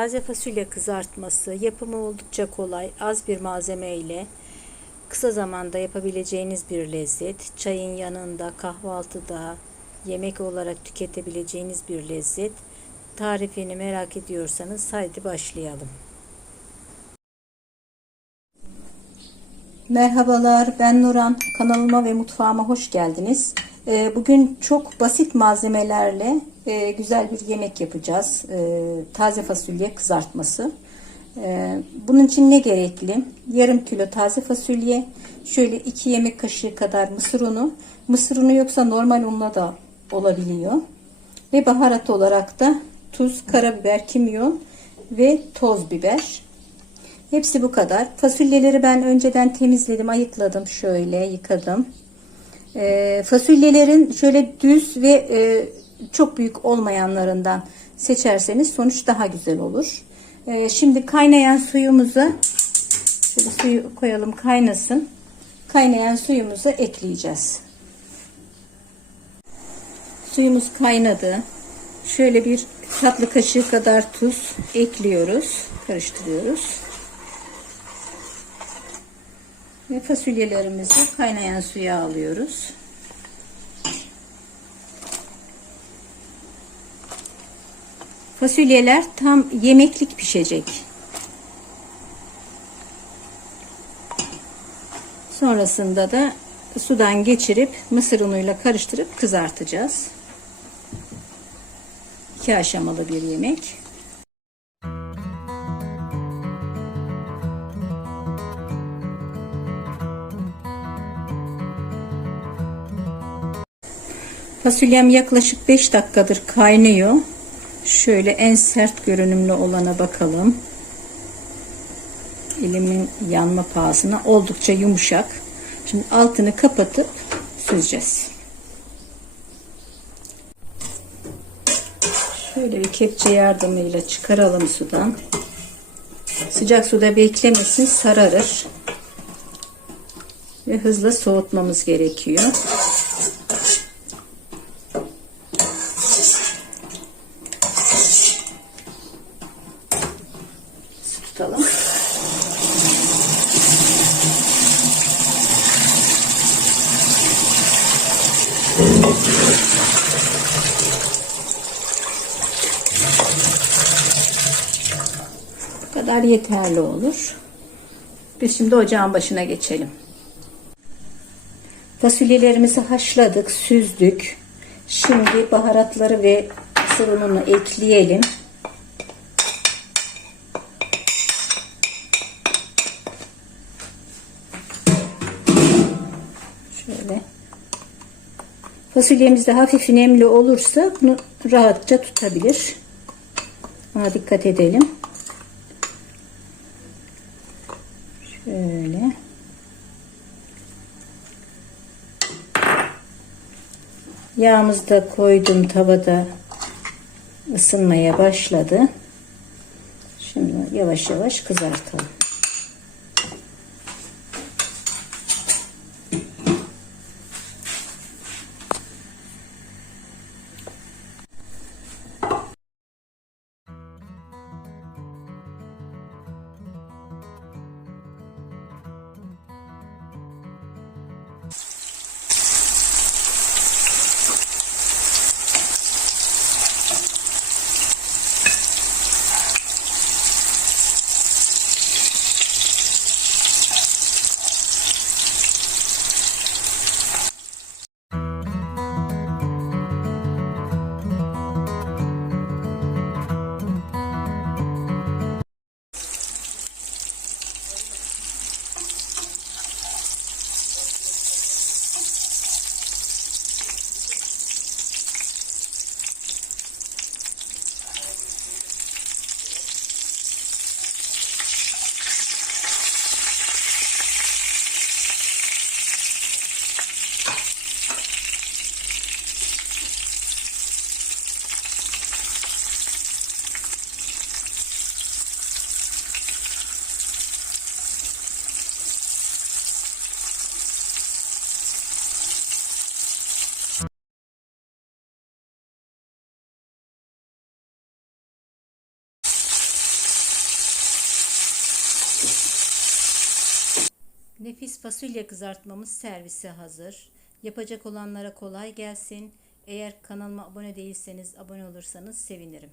Taze fasulye kızartması yapımı oldukça kolay, az bir malzeme ile kısa zamanda yapabileceğiniz bir lezzet. Çayın yanında, kahvaltıda, yemek olarak tüketebileceğiniz bir lezzet. Tarifini merak ediyorsanız haydi başlayalım. Merhabalar, ben Nuran. Kanalıma ve mutfağıma hoş geldiniz. Ee, Bugün çok basit malzemelerle e, güzel bir yemek yapacağız. Ee, Taze fasulye kızartması. Ee, Bunun için ne gerekli? Yarım kilo taze fasulye, şöyle 2 yemek kaşığı kadar mısır unu. Mısır unu yoksa normal unla da olabiliyor. Ve baharat olarak da tuz, karabiber, kimyon ve toz biber. Hepsi bu kadar. Fasulyeleri ben önceden temizledim, ayıkladım. Şöyle yıkadım. E, fasulyelerin şöyle düz ve e, çok büyük olmayanlarından seçerseniz sonuç daha güzel olur. E, şimdi kaynayan suyumuza şöyle suyu koyalım kaynasın. Kaynayan suyumuzu ekleyeceğiz. Suyumuz kaynadı. Şöyle bir tatlı kaşığı kadar tuz ekliyoruz. Karıştırıyoruz. Ve fasulyelerimizi kaynayan suya alıyoruz. Fasulyeler tam yemeklik pişecek. Sonrasında da sudan geçirip mısır unuyla karıştırıp kızartacağız. İki aşamalı bir yemek. Fasulyem yaklaşık 5 dakikadır kaynıyor. Şöyle en sert görünümlü olana bakalım. Elimin yanma pahasına oldukça yumuşak. Şimdi altını kapatıp süzeceğiz. Şöyle bir kepçe yardımıyla çıkaralım sudan. Sıcak suda beklemesin sararır. Ve hızla soğutmamız gerekiyor. Bu kadar yeterli olur. Biz şimdi ocağın başına geçelim. Fasulyelerimizi haşladık, süzdük. Şimdi baharatları ve ununu ekleyelim. Şöyle. Fasulyemiz de hafif nemli olursa bunu rahatça tutabilir. Ona dikkat edelim. Şöyle. Yağımızı da koydum tavada ısınmaya başladı. Şimdi yavaş yavaş kızartalım. Nefis fasulye kızartmamız servise hazır. Yapacak olanlara kolay gelsin. Eğer kanalıma abone değilseniz abone olursanız sevinirim.